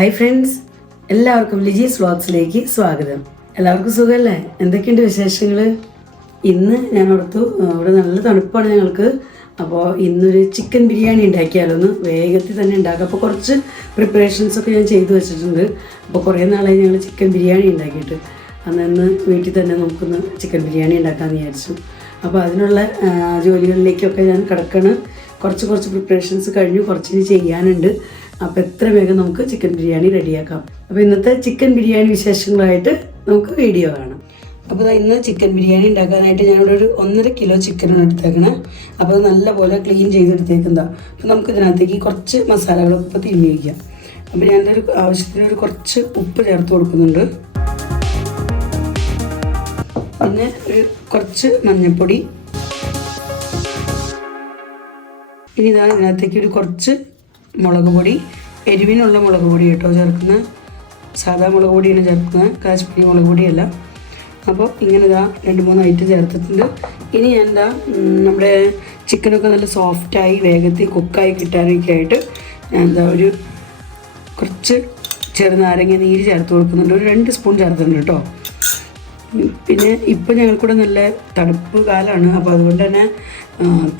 Hi friends എല്ലാവർക്കും ലിജീസ് വ്ളോഗ്സിലേക്ക് സ്വാഗതം. എല്ലാവർക്കും സുഖമല്ലേ എന്തൊക്കെയുണ്ട് വിശേഷങ്ങൾ ഇന്ന് ഞാൻ ഓർത്തു ഇവിടെ നല്ല തണുപ്പാണ് ഞങ്ങൾക്ക്. അപ്പോൾ ഇന്നൊരു ചിക്കൻ ബിരിയാണി ഉണ്ടാക്കിയാലൊന്ന് വേഗത്തിൽ തന്നെ ഉണ്ടാക്കാം. അപ്പോൾ കുറച്ച് പ്രിപ്പറേഷൻസ് ഒക്കെ ഞാൻ ചെയ്തു വെച്ചിട്ടുണ്ട്. അപ്പോൾ കുറേ നാളായി ഞങ്ങൾ ചിക്കൻ ബിരിയാണി ഉണ്ടാക്കിയിട്ട്. അന്ന് വീട്ടിൽ തന്നെ നമുക്കൊന്ന് ചിക്കൻ ബിരിയാണി ഉണ്ടാക്കാമെന്ന് വിചാരിച്ചു. അപ്പോൾ അതിനുള്ള ജോലികളിലേക്കൊക്കെ ഞാൻ കിടക്കണം. കുറച്ച് കുറച്ച് പ്രിപ്പറേഷൻസ് കഴിഞ്ഞു. കുറച്ചിനി ചെയ്യാനുണ്ട്. അപ്പോൾ എത്ര വേഗം നമുക്ക് ചിക്കൻ ബിരിയാണി റെഡിയാക്കാം. അപ്പോൾ ഇന്നത്തെ ചിക്കൻ ബിരിയാണി വിശേഷങ്ങളായിട്ട് നമുക്ക് വീഡിയോ കാണാം. അപ്പോൾ ഇന്ന് ചിക്കൻ ബിരിയാണി ഉണ്ടാക്കാനായിട്ട് ഞാനിവിടെ ഒരു ഒന്നര കിലോ ചിക്കനാണ് എടുത്തേക്കണേ. അപ്പോൾ അത് നല്ലപോലെ ക്ലീൻ ചെയ്തെടുത്തേക്കുന്നതാ. അപ്പോൾ നമുക്ക് ഇതിനകത്തേക്ക് കുറച്ച് മസാലകളൊക്കെ ഇപ്പോൾ തിരിഞ്ഞു വയ്ക്കാം അപ്പോൾ ഞാനൊരു ആവശ്യത്തിന് ഒരു കുറച്ച് ഉപ്പ് ചേർത്ത് കൊടുക്കുന്നുണ്ട്. പിന്നെ ഒരു കുറച്ച് മഞ്ഞൾപ്പൊടി ഇനി ഇതാ ഇതിനകത്തേക്ക് ഒരു കുറച്ച് മുളക് പൊടി. എരിവിനുള്ള മുളക് പൊടി കേട്ടോ ചേർക്കുന്നത് സാധാ മുളക് പൊടിയാണ് ചേർക്കുന്നത് കാശ്മീരി മുളക് പൊടിയല്ല. അപ്പോൾ ഇങ്ങനെ ഇതാ രണ്ട് മൂന്ന് ഐറ്റം ചേർത്തിട്ടുണ്ട്. ഇനി ഞാൻ എന്താ നമ്മുടെ ചിക്കനൊക്കെ നല്ല സോഫ്റ്റായി വേഗത്തിൽ കുക്കായി കിട്ടാനൊക്കെ ആയിട്ട് ഞാൻ എന്താ ഒരു കുറച്ച് ചെറുനാരങ്ങ നീര് ചേർത്ത് കൊടുക്കുന്നുണ്ട്. ഒരു രണ്ട് സ്പൂൺ ചേർത്തിട്ടുണ്ട് കേട്ടോ. പിന്നെ ഇപ്പം ഞങ്ങൾക്കൂടെ നല്ല തണുപ്പ് കാലമാണ് അപ്പോൾ അതുകൊണ്ട് തന്നെ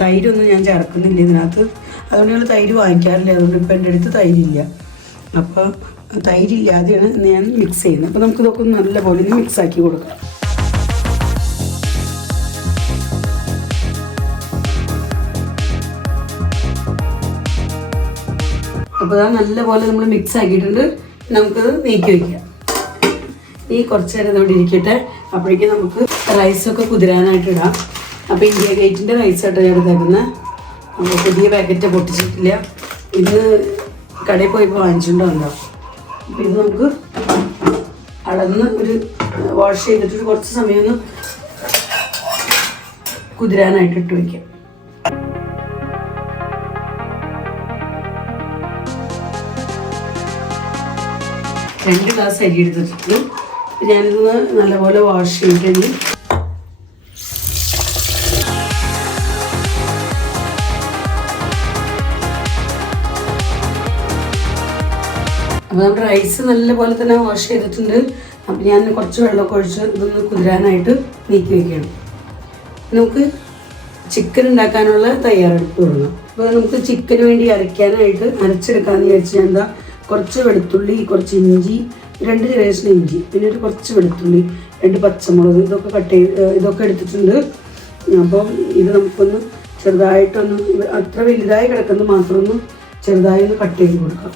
തൈരൊന്നും ഞാൻ ചേർക്കുന്നില്ല ഇതിനകത്ത്. അതുകൊണ്ട് ഞങ്ങൾ തൈര് വാങ്ങിക്കാറില്ല. അതുകൊണ്ട് ഇപ്പം എന്റെ അടുത്ത് തൈരില്ല. അപ്പോൾ തൈരില്ലാതെയാണ് ഞാൻ മിക്സ് ചെയ്യുന്നത്. അപ്പോൾ നമുക്കിതൊക്കെ ഒന്ന് നല്ലപോലെ ഒന്ന് മിക്സ് ആക്കി കൊടുക്കാം. അപ്പോൾ അത് നല്ലപോലെ നമ്മൾ മിക്സ് ആക്കിയിട്ടുണ്ട്. നമുക്കത് നീക്കി വയ്ക്കാം ഈ കുറച്ച് നേരം ഇവിടെ ഇരിക്കട്ടെ. അപ്പോഴേക്കും നമുക്ക് റൈസൊക്കെ കുതിരാനായിട്ട് ഇടാം. അപ്പോൾ ഇന്ത്യ ഗേറ്റിന്റെ റൈസ് ആയിട്ട് ഞാൻ എടുത്തേക്കുന്നത് പുതിയ പാക്കറ്റ് പൊട്ടിച്ചിട്ടില്ല. ഇത് കടയിൽ പോയി വാങ്ങിച്ചുകൊണ്ട് വന്നോ അപ്പം ഇത് നമുക്ക് അളന്ന് ഒരു വാഷ് ചെയ്തിട്ട് കുറച്ച് സമയം ഒന്ന് കുതിരാനായിട്ട് ഇട്ട് വയ്ക്കാം രണ്ട് ഗ്ലാസ് അരി എടുത്തിട്ടുണ്ട്. ഞാനിതൊന്ന് നല്ലപോലെ വാഷ് ചെയ്തിട്ടുണ്ട് അപ്പോൾ നമ്മുടെ റൈസ് നല്ലപോലെ തന്നെ വാഷ് ചെയ്തിട്ടുണ്ട്. അപ്പോൾ ഞാൻ കുറച്ച് വെള്ളമൊക്കെ ഒഴിച്ച് ഇതൊന്ന് കുതിരാനായിട്ട് നീക്കി വയ്ക്കുകയാണ് നമുക്ക് ചിക്കൻ ഉണ്ടാക്കാനുള്ള തയ്യാറെടുപ്പ് തുടങ്ങാം. അപ്പോൾ നമുക്ക് ചിക്കന് വേണ്ടി അരയ്ക്കാനായിട്ട് അരച്ചെടുക്കാമെന്ന് വിചാരിച്ച് ഞാൻ എന്താ കുറച്ച് വെളുത്തുള്ളി കുറച്ച് ഇഞ്ചി രണ്ട് ചെറിയ ഇഞ്ചി പിന്നെ ഒരു കുറച്ച് വെളുത്തുള്ളി രണ്ട് പച്ചമുളക് ഇതൊക്കെ കട്ട് ചെയ്ത് ഇതൊക്കെ എടുത്തിട്ടുണ്ട്. അപ്പം ഇത് നമുക്കൊന്ന് ചെറുതായിട്ടൊന്ന് അത്ര വലുതായി കിടക്കുന്നത് മാത്രമൊന്നും ചെറുതായി ഒന്ന് കട്ട് ചെയ്ത് കൊടുക്കാം.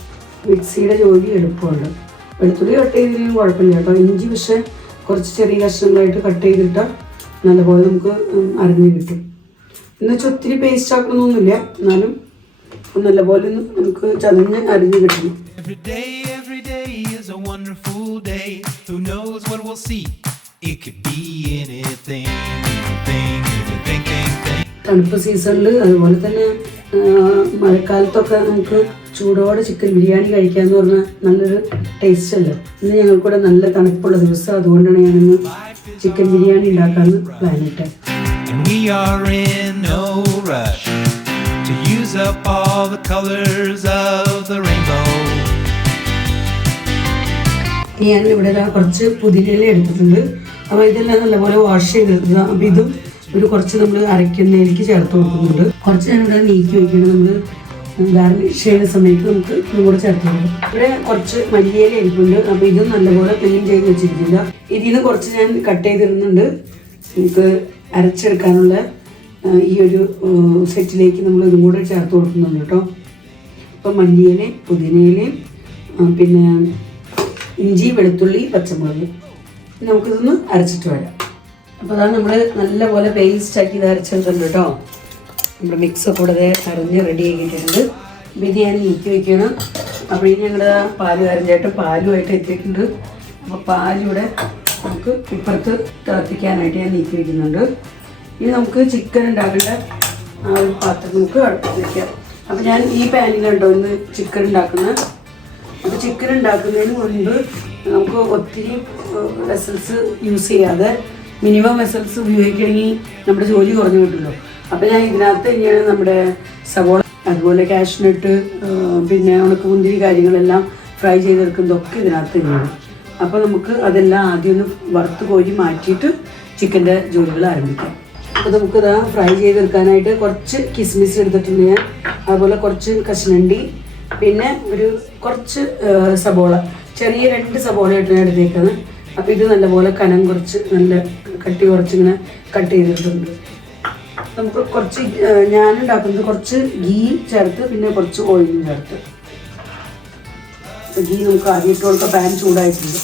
മിക്സിയുടെ ജോലി എളുപ്പമുണ്ട്. വെളുത്തുള്ളി കട്ട് ചെയ്തില്ലെങ്കിൽ കുഴപ്പമില്ല കേട്ടോ. ഇഞ്ചി പക്ഷേ കുറച്ച് ചെറിയ കഷ്ണങ്ങളായിട്ട് കട്ട് ചെയ്തിട്ട് നല്ലപോലെ നമുക്ക് അരഞ്ഞ് കിട്ടും. എന്ന് വെച്ചാൽ ഒത്തിരി പേസ്റ്റ് ആക്കണമെന്നൊന്നുമില്ല എന്നാലും നല്ലപോലെ നമുക്ക് ചതഞ്ഞ് അരിഞ്ഞ് കിട്ടണം? It could be anything, anything, anything, thing, thing. തണുപ്പ് സീസണിൽ അതുപോലെ തന്നെ മഴക്കാലത്തൊക്കെ നമുക്ക് ചൂടോടെ ചിക്കൻ ബിരിയാണി കഴിക്കാന്ന് പറഞ്ഞാൽ നല്ലൊരു ടേസ്റ്റ് അല്ലേ? ഇന്ന് ഞങ്ങൾക്കൂടെ നല്ല തണുപ്പുള്ള ദിവസം. അതുകൊണ്ടാണ് ഞാനിന്ന് ചിക്കൻ ബിരിയാണി ഉണ്ടാക്കാമെന്ന് പ്ലാൻ ഇട്ടത്. We are in no rush to use up all the colors of the rainbow. ഇനി ഞാൻ ഇവിടെ കുറച്ച് പുതിനയില എടുത്തിട്ടുണ്ട്. അപ്പോൾ ഇതെല്ലാം നല്ലപോലെ വാഷ് ചെയ്തെടുത്തത് അപ്പോൾ ഇതും ഒരു കുറച്ച് നമ്മൾ അരയ്ക്കുന്നതിലേക്ക് ചേർത്ത് കൊടുക്കുന്നുണ്ട്. കുറച്ച് നേരം ഇവിടെ നീക്കി വയ്ക്കണം നമ്മൾ ഗാർണിഷ് ചെയ്യുന്ന സമയത്ത് നമുക്ക് ഇതും കൂടെ ചേർത്ത് കൊടുക്കും. ഇവിടെ കുറച്ച് മല്ലിയില ഇരിപ്പുണ്ട്. അപ്പോൾ ഇതും നല്ലപോലെ ക്ലീൻ ചെയ്ത് വെച്ചിരിക്കില്ല ഇതിൽ നിന്ന് കുറച്ച് ഞാൻ കട്ട് ചെയ്തിരുന്നുണ്ട് നമുക്ക് അരച്ചെടുക്കാനുള്ള ഈ ഒരു സെറ്റിലേക്ക് നമ്മൾ ഇതും കൂടെ ചേർത്ത് കൊടുക്കുന്നുണ്ട് കേട്ടോ. അപ്പം മല്ലിയിലയും പുതിനയിലയും പിന്നെ ഇഞ്ചി വെളുത്തുള്ളി പച്ചമുളക്. നമുക്കിതൊന്ന് അരച്ചിട്ട് വരാം. അപ്പോൾ അതാണ് നമ്മൾ നല്ലപോലെ പേസ്റ്റ് ആക്കി ഇത് കേട്ടോ നമ്മുടെ മിക്സ് കൂടെ അറിഞ്ഞ് റെഡി ആക്കിയിട്ടുണ്ട്. ബിരിയാണി നീക്കി വെക്കണം. അപ്പോൾ ഇനി ഞങ്ങളുടെ പാൽ കരഞ്ഞായിട്ട് പാലുമായിട്ട് എത്തിയിട്ടുണ്ട് അപ്പോൾ പാലിവിടെ നമുക്ക് ഇപ്പുറത്ത് തിളപ്പിക്കാനായിട്ട് ഞാൻ നീക്കി വെക്കുന്നുണ്ട്. ഇനി നമുക്ക് ചിക്കൻ ഉണ്ടാക്കേണ്ട ആ ഒരു പാത്രം നമുക്ക് അടുപ്പത്ത് വെക്കാം. അപ്പോൾ ഞാൻ ഈ പാനിലുണ്ടോ ഇന്ന് ചിക്കൻ ഉണ്ടാക്കുന്നത്? അപ്പോൾ ചിക്കൻ ഉണ്ടാക്കുന്നതിന് മുൻപ് നമുക്ക് ഒത്തിരി വെസൽസ് യൂസ് ചെയ്യാതെ മിനിമം വെസൽസ് ഉപയോഗിക്കണമെങ്കിൽ നമ്മുടെ ജോലി കുറഞ്ഞു കിട്ടുമല്ലോ. അപ്പോൾ ഞാൻ ഇതിനകത്ത് തന്നെയാണ് നമ്മുടെ സവോള അതുപോലെ കാഷ്നട്ട് പിന്നെ ഉണക്കമുന്തിരി കാര്യങ്ങളെല്ലാം ഫ്രൈ ചെയ്തെടുക്കുന്നതൊക്കെ ഇതിനകത്ത് തന്നെയാണ്. അപ്പോൾ നമുക്ക് അതെല്ലാം ആദ്യം ഒന്ന് വറുത്ത് കോരി മാറ്റിയിട്ട് ചിക്കന്റെ ജോലികൾ ആരംഭിക്കാം. അപ്പോൾ നമുക്കിത് ഫ്രൈ ചെയ്തെടുക്കാനായിട്ട് കുറച്ച് കിസ്മിസ് എടുത്തിട്ടുണ്ട് ഞാൻ. അതുപോലെ കുറച്ച് കശുനണ്ടി പിന്നെ ഒരു കുറച്ച് സബോള ചെറിയ രണ്ട് സബോള ഇട്ട് ഞാൻ എടുത്തേക്കാണ്. അപ്പോൾ ഇത് നല്ലപോലെ കനം കുറച്ച് നല്ല കട്ടി കുറച്ചിങ്ങനെ കട്ട് ചെയ്തിട്ടുണ്ട് നമുക്ക് കുറച്ച് ഞാൻ ഉണ്ടാക്കുന്നത് കുറച്ച് ഗീ ചേർത്ത് പിന്നെ കുറച്ച് ഓയിലും ചേർത്ത്. ഗീ നമുക്ക് ആദ്യം ഇട്ട് കൊടുക്കാം. പാൻ ചൂടായിട്ടുണ്ട്.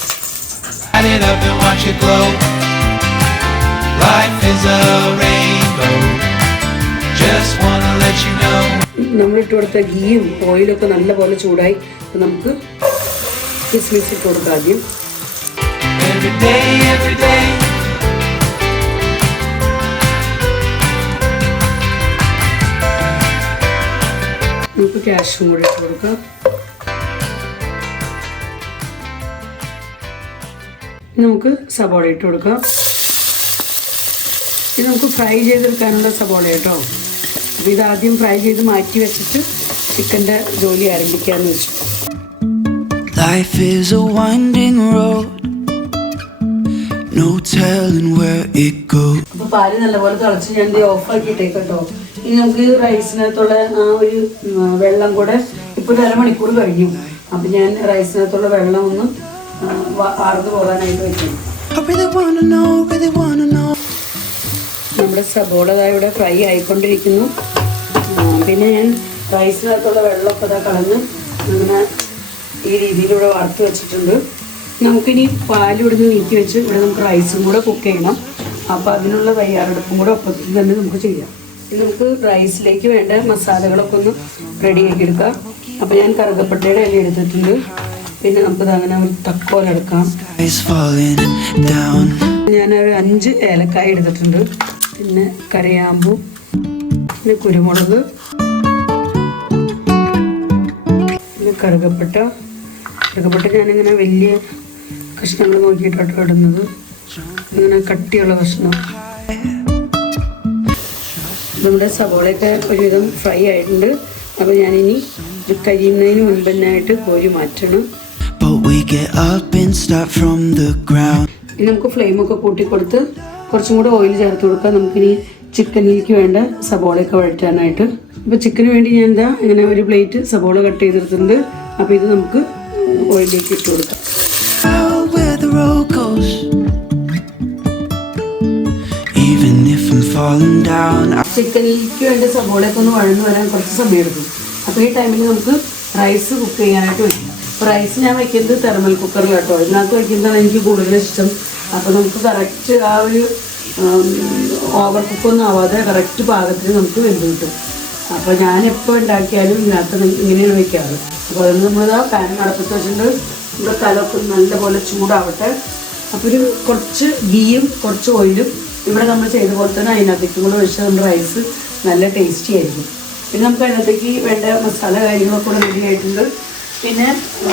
നമ്മളിട്ട് കൊടുത്ത ഗീയും ഓയിലൊക്കെ നല്ലപോലെ ചൂടായി. നമുക്ക് കിസ്മിസ് ഇട്ട് കൊടുക്കാം ആദ്യം. Every day, every day. നമുക്ക് ക്യാഷും കൂടി ഇട്ട് കൊടുക്കാം. നമുക്ക് സബോള ഇട്ട് കൊടുക്കാം. ഇത് നമുക്ക് ഫ്രൈ ചെയ്തെടുക്കാനുള്ള സബോള കേട്ടോ. അപ്പോൾ ഇത് ആദ്യം ഫ്രൈ ചെയ്ത് മാറ്റി വെച്ചിട്ട് ചിക്കന്റെ ജോലി ആരംഭിക്കാമെന്ന് വെച്ചു. Life is a winding road, telling where it goes. അപ്പോൾ പാൽ നല്ലപോലെ തിളച്ച് ഞാൻ ഇത് ഓഫാക്കിയിട്ടേക്ക് കേട്ടോ ഇനി നമുക്ക് റൈസിനകത്തുള്ള ആ ഒരു വെള്ളം കൂടെ ഇപ്പൊ ഒരു അരമണിക്കൂർ കഴിഞ്ഞു. അപ്പൊ ഞാൻ റൈസിനകത്തുള്ള വെള്ളം ഒന്ന് ആ, വ- ആർന്ന് പോകാനായിട്ട് know. നമ്മുടെ സബോള ഇവിടെ ഫ്രൈ ആയിക്കൊണ്ടിരിക്കുന്നു. പിന്നെ ഞാൻ റൈസിനകത്തുള്ള വെള്ളമൊക്കെ കളഞ്ഞ് അങ്ങനെ ഈ രീതിയിലൂടെ വറുത്ത് വെച്ചിട്ടുണ്ട്. നമുക്കിനി പാൽ ഇവിടുന്ന് നീക്കി വെച്ച് ഇവിടെ നമുക്ക് റൈസും കൂടെ കുക്ക് ചെയ്യണം. അപ്പോൾ അതിനുള്ള തയ്യാറെടുപ്പും കൂടെ ഒപ്പത്തിൽ തന്നെ നമുക്ക് ചെയ്യാം. ഇനി നമുക്ക് റൈസിലേക്ക് വേണ്ട മസാലകളൊക്കെ ഒന്ന് റെഡിയാക്കി എടുക്കാം. അപ്പോൾ ഞാൻ കറുകപ്പട്ടയുടെ ഇല എടുത്തിട്ടുണ്ട്. പിന്നെ നമുക്ക് അങ്ങനെ ഒരു തക്കോല എടുക്കാം. ഞാനൊരു ഞാൻ ഒരു അഞ്ച് ഏലക്കായ എടുത്തിട്ടുണ്ട്. പിന്നെ കരയാമ്പു പിന്നെ കുരുമുളക് പിന്നെ കറുകപ്പട്ട. കറുകപ്പട്ട ഞാനിങ്ങനെ വലിയ കഷ്ണങ്ങൾ നോക്കിയിട്ടാണ് ഇടുന്നത്. ഇങ്ങനെ കട്ടിയുള്ള കഷ്ണം നമ്മുടെ സവോളയൊക്കെ ഒരുവിധം ഫ്രൈ ആയിട്ടുണ്ട്. അപ്പോൾ ഞാനിനി കരിയുന്നതിന് മുൻപ് തന്നെയായിട്ട് കോരി മാറ്റണം. ഇനി നമുക്ക് ഫ്ലെയിമൊക്കെ കൂട്ടി കൊടുത്ത് കുറച്ചും കൂടെ ഓയിൽ ചേർത്ത് കൊടുക്കാം. നമുക്കിനി ചിക്കനിലേക്ക് വേണ്ട സബോളയൊക്കെ വഴറ്റാനായിട്ട്. അപ്പോൾ ചിക്കന് വേണ്ടി ഞാൻ എന്താ ഇങ്ങനെ ഒരു പ്ലേറ്റ് സബോള കട്ട് ചെയ്തെടുത്തിട്ടുണ്ട് അപ്പോൾ ഇത് നമുക്ക് ഓയിലേക്ക് ഇട്ട് കൊടുക്കാം. Road. Even if I'm falling down, ചിക്കനിലേക്ക് വേണ്ട സബോളയൊക്കെ ഒന്ന് വഴന്നു വരാൻ കുറച്ച് സമയം എടുക്കും. അപ്പോൾ ഈ ടൈമിൽ നമുക്ക് റൈസ് കുക്ക് ചെയ്യാനായിട്ട് വയ്ക്കും. അപ്പോൾ റൈസ് ഞാൻ വയ്ക്കുന്നത് തെർമൽ കുക്കറിൽ കേട്ടോ. ഇതിനകത്ത് വയ്ക്കുന്നതാണ് എനിക്ക് കൂടുതൽ ഇഷ്ടം. അപ്പോൾ നമുക്ക് കറക്റ്റ് ആ ഒരു ഓവർ കുക്കൊന്നും ആവാതെ കറക്റ്റ് പാകത്തിന് നമുക്ക് വെന്ത് കിട്ടും. അപ്പോൾ ഞാൻ എപ്പോൾ ഉണ്ടാക്കിയാലും ഇതിനകത്ത് ഇങ്ങനെയാണ് വയ്ക്കാറ്. അപ്പോൾ അത് നമ്മൾ ആ പാൻ അടപ്പത്ത് വെച്ചിട്ടുണ്ട് നമ്മുടെ തലൊക്കെ നല്ലപോലെ ചൂടാവട്ടെ. അപ്പോൾ ഒരു കുറച്ച് ഗീയും കുറച്ച് ഓയിലും ഇവിടെ നമ്മൾ ചെയ്ത പോലെ തന്നെ അതിനകത്തേക്ക് കൂടെ ഒഴിച്ചാൽ നമ്മുടെ റൈസ് നല്ല ടേസ്റ്റി ആയിരിക്കും. പിന്നെ നമുക്ക് അതിനകത്തേക്ക് വേണ്ട മസാല കാര്യങ്ങളൊക്കെ കൂടെ റെഡി ആയിട്ടുണ്ട്. പിന്നെ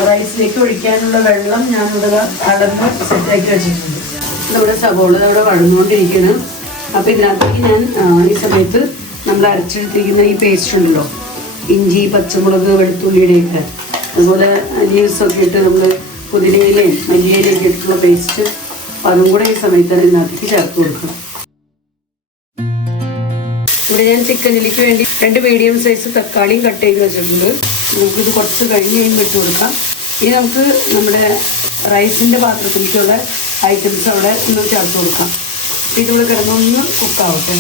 റൈസിലേക്ക് ഒഴിക്കാനുള്ള വെള്ളം ഞാനിവിടെ അളന്ന് സെറ്റാക്കി വെച്ചിട്ടുണ്ട്. നമ്മുടെ സവോള ഇവിടെ വഴന്നുകൊണ്ടിരിക്കുന്നു അപ്പോൾ ഇതിനകത്തേക്ക് ഞാൻ ഈ സമയത്ത് നമ്മൾ അരച്ചെടുത്തിരിക്കുന്ന ഈ പേസ്റ്റ് ഉണ്ടല്ലോ ഇഞ്ചി പച്ചമുളക് വെളുത്തുള്ളിയുടെയൊക്കെ അതുപോലെ ലീവ്സൊക്കെ ഇട്ട് നമ്മൾ പുതിനയിലയും മല്ലിയിലയും ഒക്കെ ഇട്ടിട്ടുള്ള പേസ്റ്റ് അതും കൂടെ ഈ സമയത്ത് തന്നെ ഇതിനകത്തേക്ക് ചേർത്ത് കൊടുക്കണം ഇവിടെ ഞാൻ ചിക്കനിലേക്ക് വേണ്ടി രണ്ട് മീഡിയം സൈസ് തക്കാളിയും കട്ട് ചെയ്ത് വെച്ചിട്ടുണ്ട്. നമുക്കിത് കുറച്ച് കഴിഞ്ഞ് കഴിയുമ്പോൾ ഇട്ട് കൊടുക്കാം. ഇനി നമുക്ക് നമ്മുടെ റൈസിന്റെ പാത്രത്തിലേക്കുള്ള ഐറ്റംസ് അവിടെ ഒന്ന് ചേർത്ത് കൊടുക്കാം. ഇതിവിടെ കിടന്നൊന്ന് കുക്കാവട്ടെ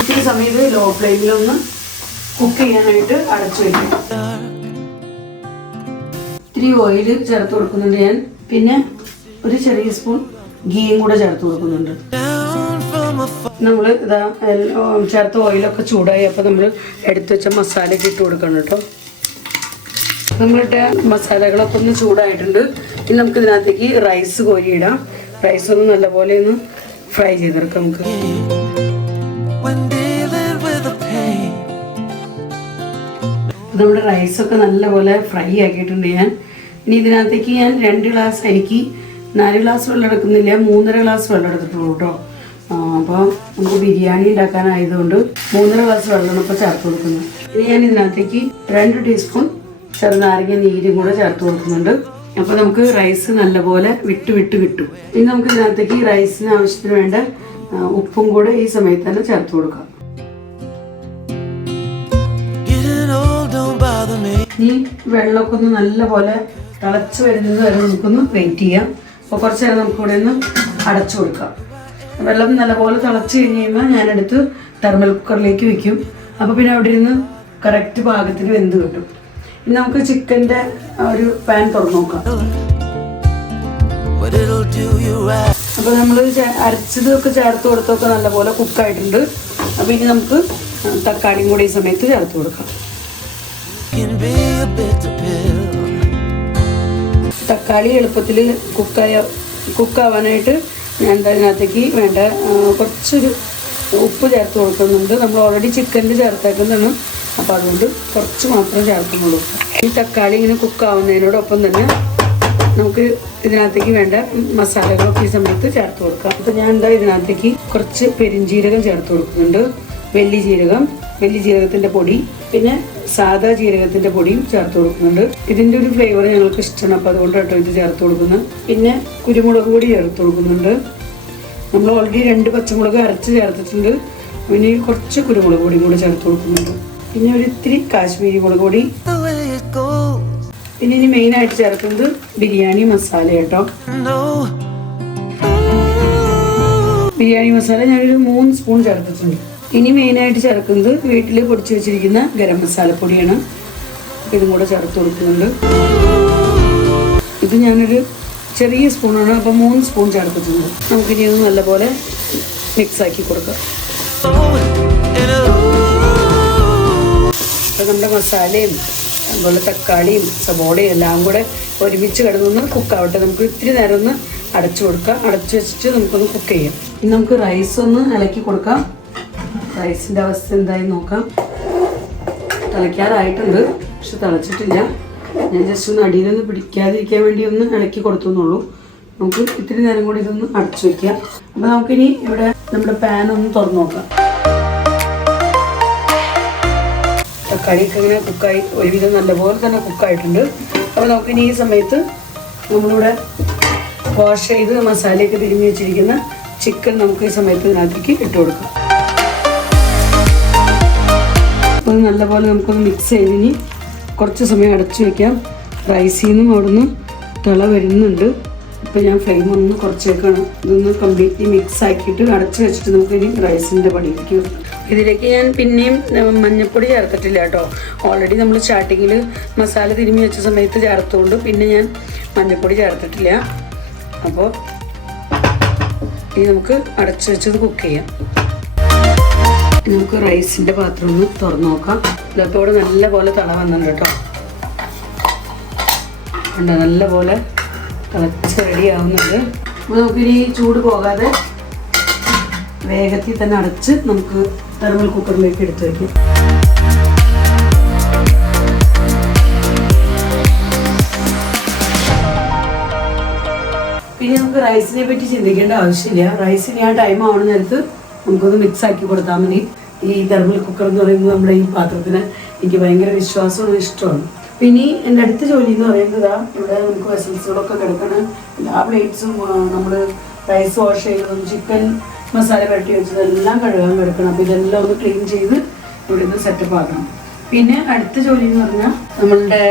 ഇത്തിരി സമയത്ത് ലോ ഫ്ലെയിമിലൊന്ന് കുക്ക് ചെയ്യാനായിട്ട് അടച്ചു വയ്ക്കും ഇത്തിരി ഓയിൽ ചേർത്ത് കൊടുക്കുന്നുണ്ട് ഞാൻ. പിന്നെ ഒരു ചെറിയ സ്പൂൺ ഗീയും കൂടെ ചേർത്ത് കൊടുക്കുന്നുണ്ട്. നമ്മൾ ഇതാ ചേർത്ത ഓയിലൊക്കെ ചൂടായി അപ്പോൾ നമ്മൾ എടുത്തു വെച്ച മസാലയൊക്കെ ഇട്ട് കൊടുക്കണം കേട്ടോ. നമ്മളിട്ട മസാലകളൊക്കെ ഒന്ന് ചൂടായിട്ടുണ്ട്. ഇനി നമുക്ക് ഇതിനകത്തേക്ക് റൈസ് കോരിയിടാം റൈസ് ഒന്ന് നല്ലപോലെ ഒന്ന് ഫ്രൈ ചെയ്തെടുക്കാം നമുക്ക്. നമ്മുടെ റൈസൊക്കെ നല്ലപോലെ ഫ്രൈ ആക്കിയിട്ടുണ്ട് ഞാൻ. ഇനി ഇതിനകത്തേക്ക് ഞാൻ രണ്ട് ഗ്ലാസ് അരിക്ക് നാല് ഗ്ലാസ് വെള്ളം എടുക്കുന്നില്ല മൂന്നര ഗ്ലാസ് വെള്ളം എടുത്തിട്ടുള്ളൂ കേട്ടോ. അപ്പോൾ നമുക്ക് ബിരിയാണി ഉണ്ടാക്കാനായതുകൊണ്ട് മൂന്നര ഗ്ലാസ് വെള്ളമാണ് ഇപ്പോൾ ചേർത്ത് കൊടുക്കുന്നത് ഇനി ഞാൻ ഇതിനകത്തേക്ക് രണ്ട് ടീസ്പൂൺ ചെറുനാരങ്ങ നീരും കൂടെ ചേർത്ത് കൊടുക്കുന്നുണ്ട്. അപ്പോൾ നമുക്ക് റൈസ് നല്ലപോലെ വിട്ട് വിട്ട് കിട്ടും. ഇനി നമുക്ക് ഇതിനകത്തേക്ക് റൈസിന് ആവശ്യത്തിന് വേണ്ട ഉപ്പും കൂടെ ഈ സമയത്ത് തന്നെ ചേർത്ത് കൊടുക്കാം. ഇനി വെള്ളമൊക്കെ ഒന്ന് നല്ലപോലെ തിളച്ച് വരുന്നത് വരെ നമുക്കൊന്ന് വെയിറ്റ് ചെയ്യാം. അപ്പോൾ കുറച്ച് നേരം നമുക്ക് ഇവിടെ ഒന്ന് അടച്ചു കൊടുക്കാം. വെള്ളം നല്ലപോലെ തിളച്ച് കഴിഞ്ഞ് കഴിയുമ്പോൾ ഞാനെടുത്ത് തെർമൽ കുക്കറിലേക്ക് വെക്കും. അപ്പോൾ പിന്നെ അവിടെ ഇരുന്ന് കറക്റ്റ് പാകത്തിന് വെന്ത് കിട്ടും. ഇനി നമുക്ക് ചിക്കന്റെ ഒരു പാൻ തുറന്നു നോക്കാം. അപ്പോൾ നമ്മൾ അരച്ചതൊക്കെ ചേർത്ത് കൊടുത്തൊക്കെ നല്ലപോലെ കുക്കായിട്ടുണ്ട് അപ്പോൾ ഇനി നമുക്ക് തക്കാളിയും കൂടി ഈ സമയത്ത് ചേർത്ത് കൊടുക്കാം. തക്കാളി എളുപ്പത്തിൽ കുക്കായ കുക്കാവാനായിട്ട് ഞാൻ അതിനകത്തേക്ക് വേണ്ട കുറച്ചൊരു ഉപ്പ് ചേർത്ത് കൊടുക്കുന്നുണ്ട്. നമ്മൾ ഓൾറെഡി ചിക്കനിൽ ചേർത്തേക്കുന്നതാണ്. അപ്പോൾ അതുകൊണ്ട് കുറച്ച് മാത്രം ചേർക്കുന്നുള്ളൂ. ഈ തക്കാളി ഇങ്ങനെ കുക്കാവുന്നതിനോടൊപ്പം തന്നെ നമുക്ക് ഇതിനകത്തേക്ക് വേണ്ട മസാലകളൊക്കെ ഈ സമയത്ത് ചേർത്ത് കൊടുക്കാം. അപ്പോൾ ഞാൻ എന്താ ഇതിനകത്തേക്ക് കുറച്ച് പെരിഞ്ജീരകം ചേർത്ത് കൊടുക്കുന്നുണ്ട്. വെള്ളി ജീരകം വെള്ളി ജീരകത്തിന്റെ പൊടി പിന്നെ സാധാ ജീരകത്തിന്റെ പൊടിയും ചേർത്ത് കൊടുക്കുന്നുണ്ട്. ഇതിന്റെ ഒരു ഫ്ലേവർ ഞങ്ങൾക്ക് ഇഷ്ടമാണ്. അപ്പോൾ അതുകൊണ്ട് കേട്ടോ ഇത് ചേർത്ത് കൊടുക്കുന്നത്. പിന്നെ കുരുമുളക് പൊടി ചേർത്ത് കൊടുക്കുന്നുണ്ട്. നമ്മൾ ഓൾറെഡി രണ്ട് പച്ചമുളക് അരച്ച് ചേർത്തിട്ടുണ്ട്. പിന്നെ കുറച്ച് കുരുമുളക് പൊടിയും കൂടെ ചേർത്ത് കൊടുക്കുന്നുണ്ട്. പിന്നെ ഒരു ഇത്തിരി കാശ്മീരി മുളക് പൊടി. പിന്നെ ഇനി മെയിനായിട്ട് ചേർക്കുന്നത് ബിരിയാണി മസാല കേട്ടോ. ബിരിയാണി മസാല ഞാനൊരു മൂന്ന് സ്പൂൺ ചേർത്തിട്ടുണ്ട്. ഇനി മെയിനായിട്ട് ചേർക്കുന്നത് വീട്ടിൽ പൊടിച്ച് വെച്ചിരിക്കുന്ന ഗരം മസാലപ്പൊടിയാണ് ഇതും കൂടെ ചേർത്ത് കൊടുക്കുന്നുണ്ട്. ഇത് ഞാനൊരു ചെറിയ സ്പൂണാണ് അപ്പോൾ മൂന്ന് സ്പൂൺ ചേർത്തിട്ടുണ്ട്. നമുക്കിനി ഇത് നല്ലപോലെ മിക്സാക്കി കൊടുക്കാം. അപ്പോൾ നമ്മുടെ മസാലയും അതുപോലെ തക്കാളിയും സബോളയും എല്ലാം കൂടെ ഒരുമിച്ച് കിടന്നൊന്ന് കുക്കാവട്ടെ നമുക്ക് ഇത്തിരി നേരം ഒന്ന് അടച്ചു കൊടുക്കാം. അടച്ചു വെച്ചിട്ട് നമുക്കൊന്ന് കുക്ക് ചെയ്യാം. ഇനി നമുക്ക് റൈസ് ഒന്ന് ഇളക്കി കൊടുക്കാം. റൈസിന്റെ അവസ്ഥ എന്തായി നോക്കാം. തിളയ്ക്കാറായിട്ടുണ്ട് പക്ഷെ തിളച്ചിട്ടില്ല. ഞാൻ ജസ്റ്റ് ഒന്ന് അടിയിലൊന്ന് പിടിക്കാതിരിക്കാൻ വേണ്ടി ഒന്ന് ഇളക്കി കൊടുത്തു എന്നുള്ളൂ നമുക്ക് ഇത്തിരി നേരം കൂടി ഇതൊന്ന് അടച്ചു വെക്കാം. അപ്പോൾ നമുക്കിനി ഇവിടെ നമ്മുടെ പാൻ ഒന്ന് തുറന്നു നോക്കാം. തക്കാളിയൊക്കെ ഇങ്ങനെ കുക്കായി ഒരുവിധം നല്ലപോലെ തന്നെ കുക്കായിട്ടുണ്ട്. അപ്പോൾ നമുക്കിനി ഈ സമയത്ത് നമ്മളിവിടെ വാഷ് ചെയ്ത് മസാലയൊക്കെ തിരിഞ്ഞ് വെച്ചിരിക്കുന്ന ചിക്കൻ നമുക്ക് ഈ സമയത്ത് ഇതിനകത്തേക്ക് ഇട്ട് കൊടുക്കാം. അപ്പോൾ നല്ലപോലെ നമുക്കൊന്ന് മിക്സ് ചെയ്തിനി കുറച്ച് സമയം അടച്ചു വയ്ക്കാം റൈസിൽ നിന്നും അവിടുന്ന് തിള വരുന്നുണ്ട്. ഇപ്പോൾ ഞാൻ ഫ്ലെയിം ഒന്ന് കുറച്ചേക്കാണ്. ഇതൊന്ന് കംപ്ലീറ്റ്ലി മിക്സ് ആക്കിയിട്ട് അടച്ചു വെച്ചിട്ട് നമുക്ക് ഇനി റൈസിന്റെ പണിയിലേക്ക് ഇതിലേക്ക് ഞാൻ പിന്നെയും മഞ്ഞൾപ്പൊടി ചേർത്തിട്ടില്ല കേട്ടോ. ഓൾറെഡി നമ്മൾ സ്റ്റാർട്ടിങ്ങിൽ മസാല തിരുമ്മി വെച്ച സമയത്ത് ചേർത്തുകൊണ്ട് പിന്നെ ഞാൻ മഞ്ഞൾപ്പൊടി ചേർത്തിട്ടില്ല. അപ്പോൾ ഇനി നമുക്ക് അടച്ചു വെച്ചത് കുക്ക് ചെയ്യാം. നമുക്ക് റൈസിന്റെ പാത്രം ഒന്ന് തുറന്നു നോക്കാം. ഇവിടെ നല്ല പോലെ തള വന്നിട്ടുണ്ട് കേട്ടോ. ഉണ്ട് നല്ല പോലെ തിളച്ച് റെഡി ആവുന്നുണ്ട്. അപ്പോൾ നമുക്കിനി ചൂട് പോകാതെ വേഗത്തിൽ തന്നെ അടച്ച് നമുക്ക് തെർമൽ കുക്കറിലേക്ക് എടുത്തു വയ്ക്കും പിന്നെ നമുക്ക് റൈസിനെ പറ്റി ചിന്തിക്കേണ്ട ആവശ്യമില്ല. റൈസിന് ആ ടൈം ആവുന്ന നേരത്ത് നമുക്കൊന്ന് മിക്സ് ആക്കി കൊടുത്താൽ മതി. ഈ തെർമൽ കുക്കർ എന്ന് പറയുന്നത് നമ്മുടെ ഈ പാത്രത്തിന് എനിക്ക് ഭയങ്കര വിശ്വാസവും ഇഷ്ടമാണ്. പിന്നെ എന്റെ അടുത്ത ജോലി എന്ന് പറയുന്നത് ഇവിടെ നമുക്ക് വെസൽസുകളൊക്കെ കിടക്കണ. എല്ലാ പ്ലേറ്റ്സും നമ്മൾ റൈസ് വാഷ് ചെയ്തതും ചിക്കൻ മസാല പുരട്ടി വെച്ചതെല്ലാം കഴുകാൻ കിടക്കണം. അപ്പോൾ ഇതെല്ലാം ഒന്ന് ക്ലീൻ ചെയ്ത് ഇവിടെ നിന്ന് സെറ്റപ്പ് ആക്കണം. പിന്നെ അടുത്ത ജോലി എന്ന് പറഞ്ഞാൽ നമ്മളുടെ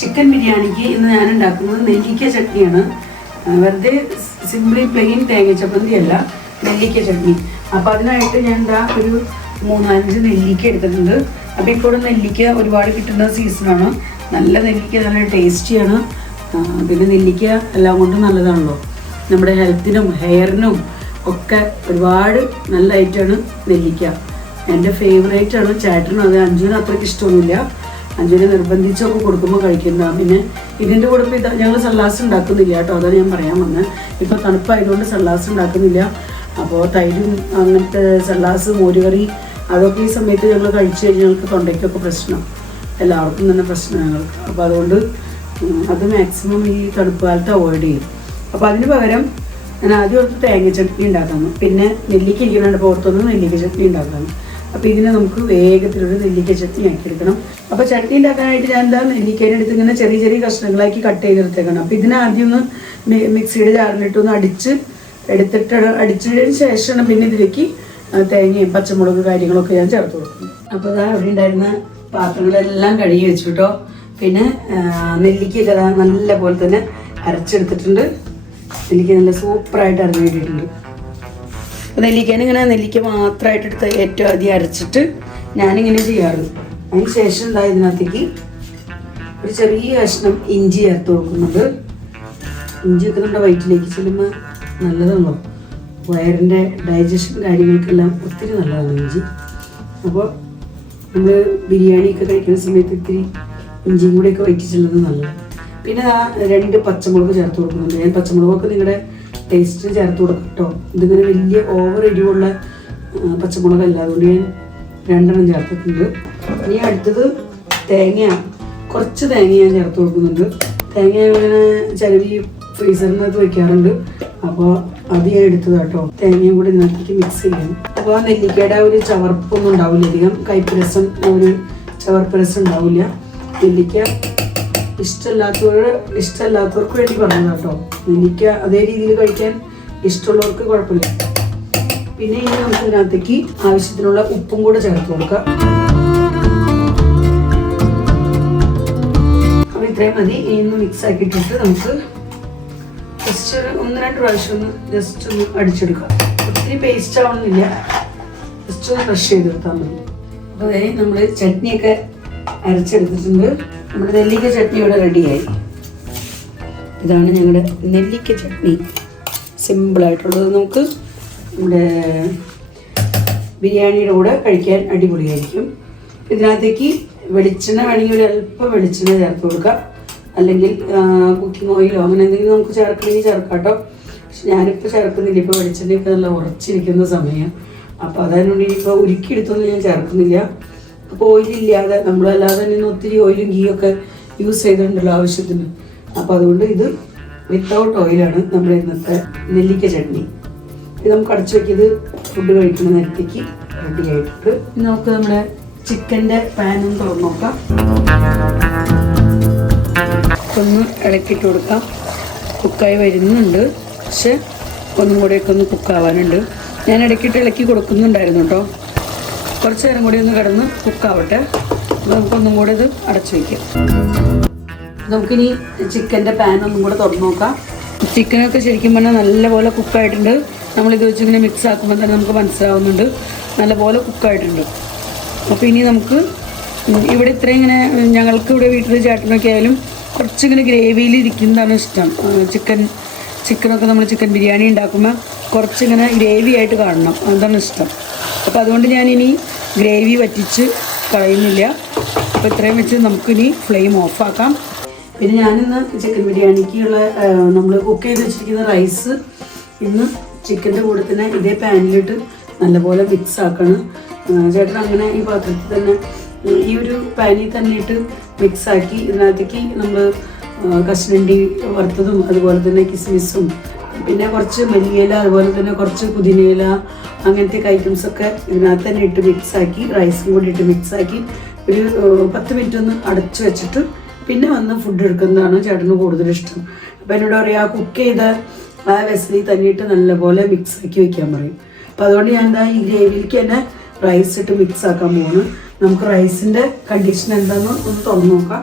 ചിക്കൻ ബിരിയാണിക്ക് ഇന്ന് ഞാൻ ഉണ്ടാക്കുന്നത് നെല്ലിക്ക ചട്നിയാണ്. വെറുതെ സിംപ്ലി പ്ലെയിൻ തേങ്ങ ചപ്പന്തി അല്ല നെല്ലിക്ക ചട്നി. അപ്പോൾ അതിനായിട്ട് ഞാൻ എന്താ ഒരു മൂന്നാലഞ്ച് നെല്ലിക്ക എടുത്തിട്ടുണ്ട്. അപ്പോൾ ഇപ്പോൾ നെല്ലിക്ക ഒരുപാട് കിട്ടുന്ന സീസണാണ് നല്ല നെല്ലിക്ക നല്ല ടേസ്റ്റിയാണ് പിന്നെ നെല്ലിക്ക എല്ലാം കൊണ്ടും നല്ലതാണല്ലോ. നമ്മുടെ ഹെൽത്തിനും ഹെയറിനും ഒക്കെ ഒരുപാട് നല്ല ഐറ്റമാണ് നെല്ലിക്ക. എന്റെ ഫേവറേറ്റ് ആണ്. ചേട്ടനും അത് അഞ്ജുവിന് അത്രയ്ക്ക് ഇഷ്ടമൊന്നുമില്ല. അഞ്ജുവിനെ നിർബന്ധിച്ചൊക്കെ കൊടുക്കുമ്പോൾ കഴിക്കുന്നതാണ് പിന്നെ ഇതിന്റെ കൂടെ ഇപ്പോൾ ഇത് ഞങ്ങൾ സല്ലാസ് ഉണ്ടാക്കുന്നില്ല കേട്ടോ. അതാണ് ഞാൻ പറയാൻ വന്നത് ഇപ്പോൾ തണുപ്പായതുകൊണ്ട് സല്ലാസ് ഉണ്ടാക്കുന്നില്ല. അപ്പോൾ തൈരും അങ്ങനത്തെ ചള്ളാസ് മോരുകറി അതൊക്കെ ഈ സമയത്ത് ഞങ്ങൾ കഴിച്ചു കഴിഞ്ഞാൽ ഞങ്ങൾക്ക് തൊണ്ടയ്ക്കൊക്കെ പ്രശ്നം. എല്ലാവർക്കും തന്നെ പ്രശ്നം ഞങ്ങൾക്ക്. അപ്പോൾ അതുകൊണ്ട് അത് മാക്സിമം ഈ തണുപ്പ് കാലത്ത് അവോയ്ഡ് ചെയ്യും. അപ്പോൾ അതിന് പകരം ഞാൻ ആദ്യം ഓർത്ത് തേങ്ങ ചട്നി ഉണ്ടാക്കാമെന്ന് പിന്നെ നെല്ലിക്ക ഇരിക്കുന്നുണ്ട് പുറത്തുനിന്ന് നെല്ലിക്ക ചട്നി ഉണ്ടാക്കാമെന്ന് അപ്പോൾ ഇതിനെ നമുക്ക് വേഗത്തിലൊരു നെല്ലിക്ക ചട്നി ആക്കിയെടുക്കണം. അപ്പോൾ ചട്നി ഉണ്ടാക്കാനായിട്ട് ഞാൻ എന്താ നെല്ലിക്കേനെ എടുത്ത് ഇങ്ങനെ ചെറിയ ചെറിയ കഷ്ണങ്ങളാക്കി കട്ട് ചെയ്തെടുത്തേക്കണം അപ്പോൾ ഇതിനെ ആദ്യം ഒന്ന് മിക്സിയുടെ ജാറിലിട്ടൊന്ന് അടിച്ച് എടുത്തിട്ട് അടിച്ചതിന് ശേഷമാണ് പിന്നെ ഇതിലേക്ക് തേങ്ങയും പച്ചമുളക് കാര്യങ്ങളൊക്കെ ഞാൻ ചേർത്ത് കൊടുക്കും അപ്പോൾ ഇതാ അവിടെ ഉണ്ടായിരുന്ന പാത്രങ്ങളെല്ലാം കഴുകി വെച്ചു കേട്ടോ പിന്നെ നെല്ലിക്ക നല്ല പോലെ തന്നെ അരച്ചെടുത്തിട്ടുണ്ട്. നെല്ലിക്ക നല്ല സൂപ്പറായിട്ട് അരഞ്ഞു കിട്ടിയിട്ടുണ്ട്. അപ്പോൾ നെല്ലിക്കേനെ ഇങ്ങനെ നെല്ലിക്ക മാത്രമായിട്ട് എടുത്ത് ഏറ്റവും ആദ്യം അരച്ചിട്ട് ഞാനിങ്ങനെ ചെയ്യാറുണ്ട് അതിന് ശേഷം എന്താ ഇതിനകത്തേക്ക് ഒരു ചെറിയ കഷ്ണം ഇഞ്ചി ചേർത്ത് കൊടുക്കുന്നുണ്ട്. ഇഞ്ചി നമ്മുടെ വയറ്റിലേക്ക് ചെല്ലുമ്പോൾ നല്ലതാണല്ലോ. വയറിന്റെ ഡൈജഷൻ കാര്യങ്ങൾക്കെല്ലാം ഒത്തിരി നല്ലതാണ് ഇഞ്ചി. അപ്പോൾ നമ്മൾ ബിരിയാണിയൊക്കെ കഴിക്കുന്ന സമയത്ത് ഇത്തിരി ഇഞ്ചിയും കൂടെയൊക്കെ ഒക്കെ വയ്ക്കിച്ചുള്ളത് നല്ലതാണ് പിന്നെ ആ രണ്ട് പച്ചമുളക് ചേർത്ത് കൊടുക്കുന്നുണ്ട്. ഞാൻ പച്ചമുളകൊക്കെ നിങ്ങളുടെ ടേസ്റ്റിന് ചേർത്ത് കൊടുക്കും കേട്ടോ ഇതിങ്ങനെ വലിയ ഓവർ എരിവുള്ള പച്ചമുളകല്ല. അതുകൊണ്ട് ഞാൻ രണ്ടെണ്ണം ചേർത്തിട്ടുണ്ട്. ഇനി അടുത്തത് തേങ്ങ കുറച്ച് തേങ്ങ ഞാൻ ചേർത്ത് കൊടുക്കുന്നുണ്ട്. തേങ്ങ അങ്ങനെ ചിലവ് ഫ്രീസറിനകത്ത് വെക്കാറുണ്ട്. അപ്പോൾ അത് ഞാൻ എടുത്തത് കേട്ടോ തേങ്ങയും കൂടി ഇന്നത്തേക്ക് മിക്സ് ചെയ്യണം അപ്പോൾ ആ നെല്ലിക്കയുടെ ഒരു ചവർപ്പൊന്നും ഉണ്ടാവില്ല. അധികം കൈപ്പരസം രസം ഒരു ചവർപ്പ് രസം ഉണ്ടാവില്ല. നെല്ലിക്ക ഇഷ്ടമല്ലാത്തവർ ഇഷ്ടമല്ലാത്തവർക്ക് വേണ്ടി പറഞ്ഞത് കേട്ടോ നെല്ലിക്ക അതേ രീതിയിൽ കഴിക്കാൻ ഇഷ്ടമുള്ളവർക്ക് കുഴപ്പമില്ല. പിന്നെ ഇനി നമുക്ക് ഇതിനകത്തേക്ക് ആവശ്യത്തിനുള്ള ഉപ്പും കൂടെ ചേർത്ത് കൊടുക്കാം. അപ്പം ഇത്രയും മതി. ഇനി ഒന്ന് മിക്സ് ആക്കിയിട്ടിട്ട് നമുക്ക് ജസ്റ്റ് ഒരു ഒന്ന് രണ്ട് പ്രാവശ്യം ഒന്ന് ജസ്റ്റ് ഒന്ന് അടിച്ചെടുക്കാം. ഒത്തിരി പേസ്റ്റ് ആവണമെന്നില്ല ജസ്റ്റ് ഒന്ന് ക്രഷ് ചെയ്തെടുത്താൽ മതി. അപ്പോൾ അതായത് നമ്മൾ ചട്നിയൊക്കെ അരച്ചെടുത്തിട്ടുണ്ട്. നമ്മുടെ നെല്ലിക്ക ചട്നി ഇവിടെ റെഡിയായി ഇതാണ് ഞങ്ങളുടെ നെല്ലിക്ക ചട്നി. സിമ്പിളായിട്ടുള്ളത് നമുക്ക് നമ്മുടെ ബിരിയാണിയുടെ കൂടെ കഴിക്കാൻ അടിപൊളിയായിരിക്കും. ഇതിനകത്തേക്ക് വെളിച്ചെണ്ണ വേണമെങ്കിൽ ഒരു അല്പം വെളിച്ചെണ്ണ ചേർത്ത് കൊടുക്കാം. അല്ലെങ്കിൽ കുക്കിംഗ് ഓയിലോ അങ്ങനെ എന്തെങ്കിലും നമുക്ക് ചേർക്കണമെങ്കിൽ ചേർക്കാട്ടോ കേട്ടോ. പക്ഷെ ഞാനിപ്പോൾ ചേർക്കുന്നില്ല. ഇപ്പോൾ വെളിച്ചെണ്ണയൊക്കെ നല്ല ഉറച്ചിരിക്കുന്ന സമയം. അപ്പോൾ അതുകൊണ്ട് ഇപ്പോൾ ഉരുക്കിയെടുത്തൊന്നും ഞാൻ ചേർക്കുന്നില്ല. അപ്പോൾ ഓയിലില്ലാതെ നമ്മളല്ലാതെ തന്നെ ഒത്തിരി ഓയിലും ഗീയൊക്കെ യൂസ് ചെയ്തിട്ടുണ്ടല്ലോ ആവശ്യത്തിന്. അപ്പോൾ അതുകൊണ്ട് ഇത് വിത്തൗട്ട് ഓയിലാണ് നമ്മുടെ ഇന്നത്തെ നെല്ലിക്ക ചട്നി. ഇത് നമുക്ക് അടച്ചു വെക്കിയത് ഫുഡ് കഴിക്കുന്ന നേരത്തേക്ക് റെഡി ആയിട്ടുണ്ട്. നമുക്ക് നമ്മുടെ ചിക്കന്റെ പാനും തുറന്നു നോക്കാം. ഒന്ന് ഇളക്കിയിട്ട് കൊടുക്കാം. കുക്കായി വരുന്നുണ്ട്. പക്ഷെ ഒന്നും കൂടെയൊക്കെ ഒന്ന് കുക്കാവാനുണ്ട്. ഞാൻ ഇടയ്ക്കിട്ട് ഇളക്കി കൊടുക്കുന്നുണ്ടായിരുന്നു കേട്ടോ. കുറച്ച് നേരം കൂടി ഒന്ന് കിടന്ന് കുക്കാവട്ടെ. നമുക്കൊന്നും കൂടെ ഇത് അടച്ചു വയ്ക്കാം. നമുക്കിനി ചിക്കന്റെ പാൻ ഒന്നും കൂടെ തുറന്നു നോക്കാം. ചിക്കനൊക്കെ ശരിക്കും പറഞ്ഞാൽ നല്ലപോലെ കുക്കായിട്ടുണ്ട്. നമ്മളിത് വെച്ച് ഇങ്ങനെ മിക്സ് ആക്കുമ്പോൾ തന്നെ നമുക്ക് മനസ്സിലാവുന്നുണ്ട്. നല്ലപോലെ കുക്കായിട്ടുണ്ട്. അപ്പോൾ ഇനി നമുക്ക് ഇവിടെ ഇത്രയും ഇങ്ങനെ ഞങ്ങൾക്ക് ഇവിടെ വീട്ടിൽ ചേട്ടനൊക്കെ ആയാലും കുറച്ചിങ്ങനെ ഗ്രേവിയിൽ ഇരിക്കുന്നതാണ് ഇഷ്ടം. ചിക്കൻ ചിക്കനൊക്കെ നമ്മൾ ചിക്കൻ ബിരിയാണി ഉണ്ടാക്കുമ്പോൾ കുറച്ചിങ്ങനെ ഗ്രേവി ആയിട്ട് കാണണം. അതാണ് ഇഷ്ടം. അപ്പോൾ അതുകൊണ്ട് ഞാനിനി ഗ്രേവി വറ്റിച്ച് കളയുന്നില്ല. അപ്പോൾ ഇത്രയും വെച്ച് നമുക്കിനി ഫ്ലെയിം ഓഫാക്കാം പിന്നെ ഞാനിന്ന് ചിക്കൻ ബിരിയാണിക്കുള്ള നമ്മൾ കുക്ക് ചെയ്ത് വെച്ചിരിക്കുന്ന റൈസ് ഇന്ന് ചിക്കന്റെ കൂടെ തന്നെ ഇതേ പാനിലിട്ട് നല്ലപോലെ മിക്സ് ആക്കണം. ചേട്ടൻ അങ്ങനെ ഈ പാത്രത്തിൽ തന്നെ ഈ ഒരു പാനിൽ തന്നെ ഇട്ട് മിക്സാക്കി ഇതിനകത്തേക്ക് നമ്മൾ കശുവണ്ടി വറുത്തതും അതുപോലെ തന്നെ കിസ്മിസും പിന്നെ കുറച്ച് മല്ലിയില അതുപോലെ തന്നെ കുറച്ച് പുതിനയില അങ്ങനത്തെ ഐറ്റംസ് ഒക്കെ ഇതിനകത്ത് തന്നെ ഇട്ട് മിക്സാക്കി റൈസും കൂടി ഇട്ട് മിക്സാക്കി ഒരു പത്ത് മിനിറ്റ് ഒന്ന് അടച്ചു വെച്ചിട്ട് പിന്നെ വന്ന് ഫുഡ് എടുക്കുന്നതാണ് ചേട്ടന് കൂടുതൽ ഇഷ്ടം. അപ്പം എന്നോട് പറയുക ആ കുക്ക് ചെയ്ത ആ വെസലി തന്നിട്ട് നല്ലപോലെ മിക്സാക്കി വെക്കാൻ പറയും. അപ്പം അതുകൊണ്ട് ഞാൻ എന്താ ഈ ഗ്രേവിയിലേക്ക് തന്നെ റൈസ് ഇട്ട് മിക്സാക്കാൻ പോകുന്നു നമുക്ക് റൈസിന്റെ കണ്ടീഷൻ എന്താണെന്ന് ഒന്ന് തുറന്നു നോക്കാം.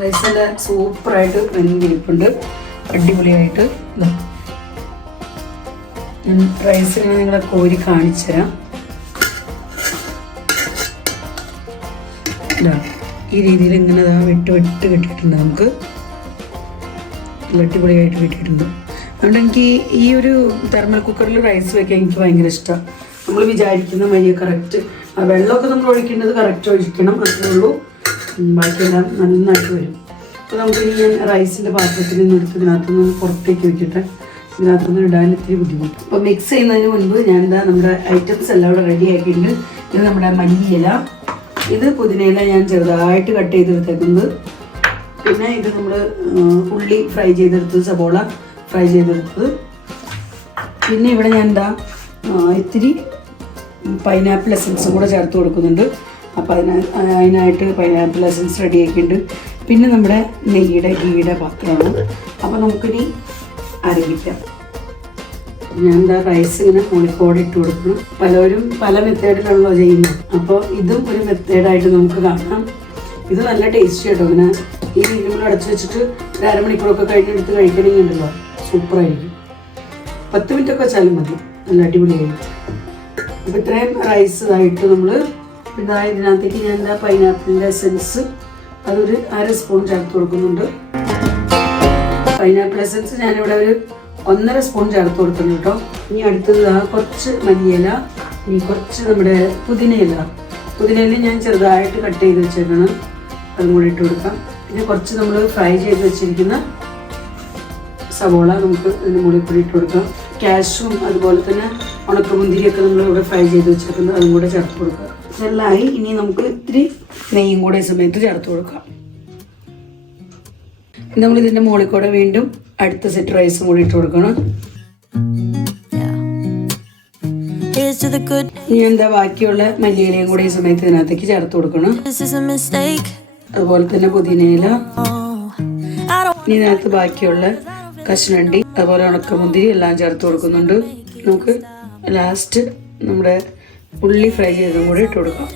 നല്ല സൂപ്പറായിട്ട് വെന്തിരിപ്പുണ്ട് അടിപൊളിയായിട്ട്. ഞാൻ റൈസ് ഇങ്ങനെ നിങ്ങളെ കോരി കാണിച്ചു തരാം. ഈ രീതിയിൽ ഇങ്ങനെ ഇതാ വെട്ട് വെട്ട് കിട്ടിയിട്ടുണ്ട് നമുക്ക്. അടിപൊളിയായിട്ട് കിട്ടിയിട്ടുണ്ട് അതുകൊണ്ട് എനിക്ക് ഈ- ഒരു തെർമൽ കുക്കറിൽ റൈസ് വെക്കാൻ എനിക്ക് ഭയങ്കര ഇഷ്ടമാണ് നമ്മൾ വിചാരിക്കുന്ന മരിയ കറക്റ്റ് വെള്ളമൊക്കെ നമ്മൾ ഒഴിക്കേണ്ടത് കറക്റ്റ് ഒഴിക്കണം അത്രേ ഉള്ളൂ. ബാക്കിയെല്ലാം നന്നായിട്ട് വരും. അപ്പോൾ നമുക്ക് ഇനി ഞാൻ റൈസിന്റെ പാത്രത്തിൽ നിന്ന് എടുത്ത് ഇതിനകത്തുനിന്ന് പുറത്തേക്ക് വെക്കട്ടെ ഇതിനകത്തുനിന്ന് ഇടാൻ ഇത്തിരി ബുദ്ധിമുട്ട്. അപ്പോൾ മിക്സ് ചെയ്യുന്നതിന് മുൻപ് ഞാനിതാ നമ്മുടെ ഐറ്റംസ് എല്ലാം ഇവിടെ റെഡി ആക്കിയിട്ടുണ്ട്. ഇത് നമ്മുടെ മല്ലിയില. ഇത് പുതിനയില ഞാൻ ചെറുതായിട്ട് കട്ട് ചെയ്തെടുത്തേക്കുന്നത്. പിന്നെ ഇത് നമ്മൾ ഉള്ളി ഫ്രൈ ചെയ്തെടുത്തത് സബോള ഫ്രൈ ചെയ്തെടുത്തത്. പിന്നെ ഇവിടെ ഞാൻ എന്താ ആ, ഇത്തിരി പൈനാപ്പിൾ എസൻസും കൂടെ ചേർത്ത് കൊടുക്കുന്നുണ്ട്. അപ്പോൾ അതിന് അതിനായിട്ട് പൈനാപ്പിൾ എസൻസ് റെഡിയാക്കിയിട്ടുണ്ട്. പിന്നെ നമ്മുടെ നെയ്യുടെ ഗീയുടെ പാത്രമാണ്. അപ്പോൾ നമുക്കിനി അരവിക്കാം. ഞാൻ എന്താ റൈസ് ഇങ്ങനെ മുളിക്കോടെ ഇട്ട് കൊടുക്കണം. പലരും പല മെത്തേഡിലാണല്ലോ ചെയ്യുന്നത്. അപ്പോൾ ഇതും ഒരു മെത്തേഡായിട്ട് നമുക്ക് കാണാം. ഇത് നല്ല ടേസ്റ്റ് കേട്ടോ ഇങ്ങനെ ഈ വീടുകൾ അടച്ചു വെച്ചിട്ട് ഒരു അരമണിക്കൂറൊക്കെ കഴിഞ്ഞെടുത്ത് കഴിക്കണമെങ്കിൽ ഉണ്ടല്ലോ. സൂപ്പറായിരിക്കും. പത്ത് മിനിറ്റൊക്കെ വെച്ചാലും മതി. നല്ല അടിപൊളിയായിരിക്കും. അപ്പോൾ ഇത്രയും റൈസ് ആയിട്ട് നമ്മൾ പിന്നെ ഇതിനകത്തേക്ക് ഞാൻ എന്താ പൈനാപ്പിളിന്റെ എസൻസ് അതൊരു അര സ്പൂൺ ചേർത്ത് കൊടുക്കുന്നുണ്ട്. പൈനാപ്പിൾ എസൻസ് ഞാനിവിടെ ഒരു ഒന്നര സ്പൂൺ ചേർത്ത് കൊടുക്കുന്നു കേട്ടോ. ഇനി അടുത്തത് ആ കുറച്ച് മല്ലിയില ഇനി കുറച്ച് നമ്മുടെ പുതിനയില. പുതിനയില ഞാൻ ചെറുതായിട്ട് കട്ട് ചെയ്ത് വെച്ചേക്കണം. അതും കൂടി ഇട്ട് കൊടുക്കാം. പിന്നെ കുറച്ച് നമ്മൾ ഫ്രൈ ചെയ്ത് വെച്ചിരിക്കുന്ന സവോള നമുക്ക് ഇതിന് മുകളിൽ കൂടി ഇട്ട് കൊടുക്കാം. ക്യാഷും അതുപോലെ തന്നെ ഉണക്കമുന്തിരിയൊക്കെ നമ്മൾ ഫ്രൈ ചെയ്ത് വെച്ചിരിക്കുന്നത് അതും കൂടെ ചേർത്ത് കൊടുക്കുക. ഇതെല്ലാമായി ഇനി നമുക്ക് ഇത്തിരി നെയ്യും കൂടെ സമയത്ത് ചേർത്ത് കൊടുക്കാം. നമ്മൾ ഇതിന്റെ മുകളിൽ കൂടെ വീണ്ടും അടുത്ത സെറ്റ് റൈസും കൂടി ഇട്ട് കൊടുക്കണം. ഇനി എന്താ ബാക്കിയുള്ള മല്ലിയിലയും കൂടെ ഈ സമയത്ത് ഇതിനകത്തേക്ക് ചേർത്ത് കൊടുക്കണം. അതുപോലെ തന്നെ പുതിനയില. ഇനി ഇതിനകത്ത് ബാക്കിയുള്ള കഷ്ണണ്ടി അതുപോലെ ഉണക്കമുന്തിരി എല്ലാം ചേർത്ത് കൊടുക്കുന്നുണ്ട്. നമുക്ക് ലാസ്റ്റ് നമ്മുടെ ഉള്ളി ഫ്രൈ ചെയ്തതും കൂടി ഇട്ട് കൊടുക്കാം.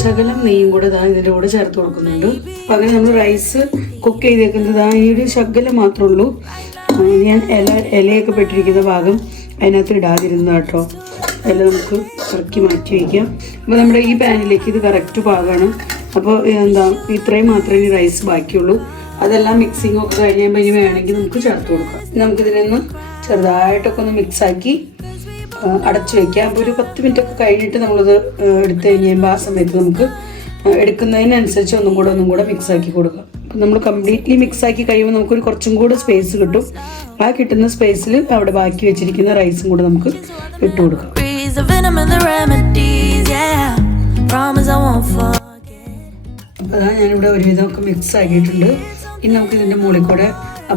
ശകലം നെയ്യും കൂടെ ഇതാ ഇതിന്റെ കൂടെ ചേർത്ത് കൊടുക്കുന്നുണ്ട്. അങ്ങനെ നമ്മൾ റൈസ് കുക്ക് ചെയ്തേക്കുന്നത് ഇതാ ഈ ഒരു ശകലം മാത്രമേ ഉള്ളൂ. ഞാൻ ഇല ഇലയൊക്കെ പെട്ടിരിക്കുന്ന ഭാഗം അതിനകത്ത് ഇടാതിരുന്നു കേട്ടോ. ഇല നമുക്ക് ഇറക്കി മാറ്റി വയ്ക്കാം അപ്പോൾ നമ്മുടെ ഈ പാനിലേക്ക് ഇത് കറക്റ്റ് പാകമാണ് അപ്പോൾ എന്താ ഇത്രയും മാത്രമേ ഈ റൈസ് ബാക്കിയുള്ളൂ. അതെല്ലാം മിക്സിംഗ് ഒക്കെ കഴിയുമ്പോൾ ഇനി വേണമെങ്കിൽ നമുക്ക് ചേർത്ത് കൊടുക്കാം. നമുക്കിതിനൊന്ന് ചെറുതായിട്ടൊക്കെ ഒന്ന് മിക്സാക്കി അടച്ചു വെക്കാം. അപ്പോൾ ഒരു പത്ത് മിനിറ്റ് ഒക്കെ കഴിഞ്ഞിട്ട് നമ്മളിത് എടുത്തു കഴിഞ്ഞാൽ ആ സമയത്ത് നമുക്ക് എടുക്കുന്നതിനനുസരിച്ച് ഒന്നും കൂടെ ഒന്നും കൂടെ മിക്സ് ആക്കി കൊടുക്കാം. അപ്പം നമ്മൾ കംപ്ലീറ്റ്ലി മിക്സ് ആക്കി കഴിയുമ്പോൾ നമുക്കൊരു കുറച്ചും കൂടെ സ്പേസ് കിട്ടും. ആ കിട്ടുന്ന സ്പേസിൽ അവിടെ ബാക്കി വെച്ചിരിക്കുന്ന റൈസും കൂടെ നമുക്ക് ഇട്ട് കൊടുക്കാം. അപ്പോൾ അതാ ഞാനിവിടെ ഒരുവിധമൊക്കെ മിക്സ് ആക്കിയിട്ടുണ്ട്. ഇനി നമുക്ക് ഇതിന്റെ മുകളിൽ കൂടെ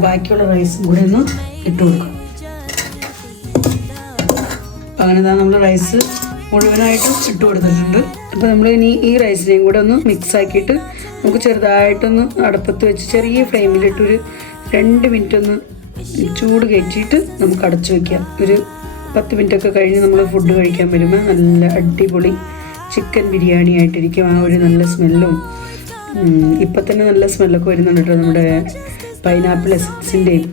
ബാക്കിയുള്ള റൈസും കൂടെ ഒന്ന് ഇട്ട് കൊടുക്കാം. അങ്ങനെ ഇതാ നമ്മൾ റൈസ് മുഴുവനായിട്ട് ഇട്ട് കൊടുത്തിട്ടുണ്ട്. അപ്പോൾ നമ്മൾ ഇനി ഈ റൈസിനെയും കൂടെ ഒന്ന് മിക്സ് ആക്കിയിട്ട് നമുക്ക് ചെറുതായിട്ടൊന്ന് അടുപ്പത്ത് വെച്ച് ചെറിയ ഫ്ലെയിമിലിട്ടൊരു രണ്ട് മിനിറ്റ് ഒന്ന് ചൂട് കയറ്റിയിട്ട് നമുക്ക് അടച്ചു വയ്ക്കാം ഒരു പത്ത് മിനിറ്റൊക്കെ കഴിഞ്ഞ് നമ്മൾ ഫുഡ് കഴിക്കാൻ വരുമ്പോൾ നല്ല അടിപൊളി ചിക്കൻ ബിരിയാണി ആയിട്ടിരിക്കും. ആ ഒരു നല്ല സ്മെല്ലും ഇപ്പം തന്നെ നല്ല സ്മെല്ലൊക്കെ വരുന്നുണ്ട് കേട്ടോ നമ്മുടെ പൈനാപ്പിൾ എസൻസിന്റെയും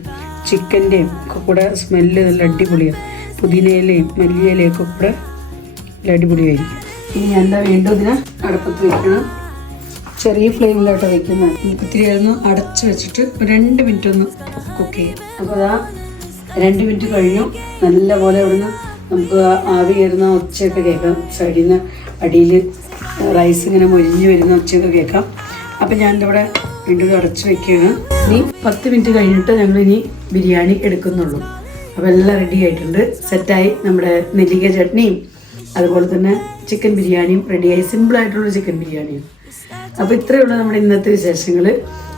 ചിക്കന്റെയും ഒക്കെ കൂടെ സ്മെല്ല് നല്ല അടിപൊളിയാണ് പുതിനയിലയും മല്ലിയിലയും ഒക്കെ കൂടെ അടിപൊളിയായിരിക്കും. ഇനി എന്താ വീണ്ടും ഇതിനെ? അടുപ്പത്ത് വെക്കണം. ചെറിയ ഫ്ലെയിമിലോട്ട് വയ്ക്കുന്നത് നമുക്ക് ഇത്തിരി ഒന്ന് അടച്ച് വെച്ചിട്ട് രണ്ട് മിനിറ്റ് ഒന്ന് കുക്ക് ചെയ്യാം. അപ്പോൾ അതാ രണ്ട് മിനിറ്റ് കഴിഞ്ഞു. നല്ലപോലെ ഇവിടുന്ന് നമുക്ക് ആവി കയറുന്ന ഒച്ചയൊക്കെ കേൾക്കാം. സൈഡിൽ നിന്ന് അടിയിൽ റൈസ് ഇങ്ങനെ മൊരിഞ്ഞ് വരുന്ന ഒച്ചയൊക്കെ കേൾക്കാം. അപ്പം ഞാനിവിടെ വീണ്ടും അടച്ച് വെക്കുകയാണ്. ഇനി പത്ത് മിനിറ്റ് കഴിഞ്ഞിട്ട് ഞങ്ങൾ ഇനി ബിരിയാണി എടുക്കുന്നുള്ളൂ. അപ്പോൾ എല്ലാം റെഡി ആയിട്ടുണ്ട്. സെറ്റായി നമ്മുടെ നെല്ലിക്ക ചട്നിയും അതുപോലെ തന്നെ ചിക്കൻ ബിരിയാണിയും റെഡിയായി സിമ്പിളായിട്ടുള്ള ചിക്കൻ ബിരിയാണിയും. അപ്പോൾ ഇത്രയേ ഉള്ളൂ നമ്മുടെ ഇന്നത്തെ വിശേഷങ്ങൾ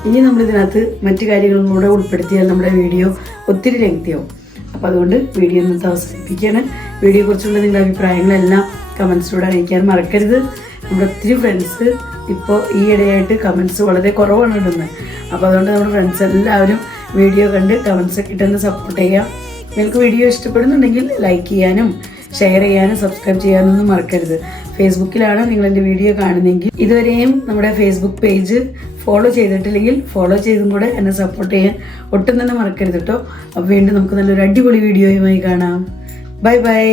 ഇനി നമ്മൾ ഇതിനകത്ത് മറ്റ് കാര്യങ്ങളും കൂടെ ഉൾപ്പെടുത്തിയാൽ നമ്മുടെ വീഡിയോ ഒത്തിരി ലെങ്തിയാവും. അപ്പോൾ അതുകൊണ്ട് വീഡിയോ ഇന്നത്തെ അവസാനിപ്പിക്കുകയാണ്. വീഡിയോയെക്കുറിച്ചുള്ള നിങ്ങളുടെ അഭിപ്രായങ്ങളെല്ലാം കമൻസിലൂടെ അറിയിക്കാൻ മറക്കരുത്. നമ്മുടെ ഒത്തിരി ഫ്രണ്ട്സ് ഇപ്പോൾ ഈ ഇടയായിട്ട് കമൻസ് വളരെ കുറവാണ് ഇടുന്നത്. അപ്പോൾ അതുകൊണ്ട് നമ്മുടെ ഫ്രണ്ട്സ് എല്ലാവരും വീഡിയോ കണ്ട് കമൻസ് ഒക്കെ ഇട്ടെന്ന് സപ്പോർട്ട് ചെയ്യാം നിങ്ങൾക്ക് വീഡിയോ ഇഷ്ടപ്പെടുന്നുണ്ടെങ്കിൽ ലൈക്ക് ചെയ്യാനും ഷെയർ ചെയ്യാനും സബ്സ്ക്രൈബ് ചെയ്യാനൊന്നും മറക്കരുത്. ഫേസ്ബുക്കിലാണ് നിങ്ങൾ എന്റെ വീഡിയോ കാണുന്നതെങ്കിൽ ഇതുവരെയും നമ്മുടെ ഫേസ്ബുക്ക് പേജ് ഫോളോ ചെയ്തിട്ടില്ലെങ്കിൽ ഫോളോ ചെയ്തും കൂടെ എന്നെ സപ്പോർട്ട് ചെയ്യാൻ ഒട്ടും തന്നെ മറക്കരുത് കേട്ടോ അപ്പോൾ വീണ്ടും നമുക്ക് നല്ലൊരു അടിപൊളി വീഡിയോയുമായി കാണാം. Bye bye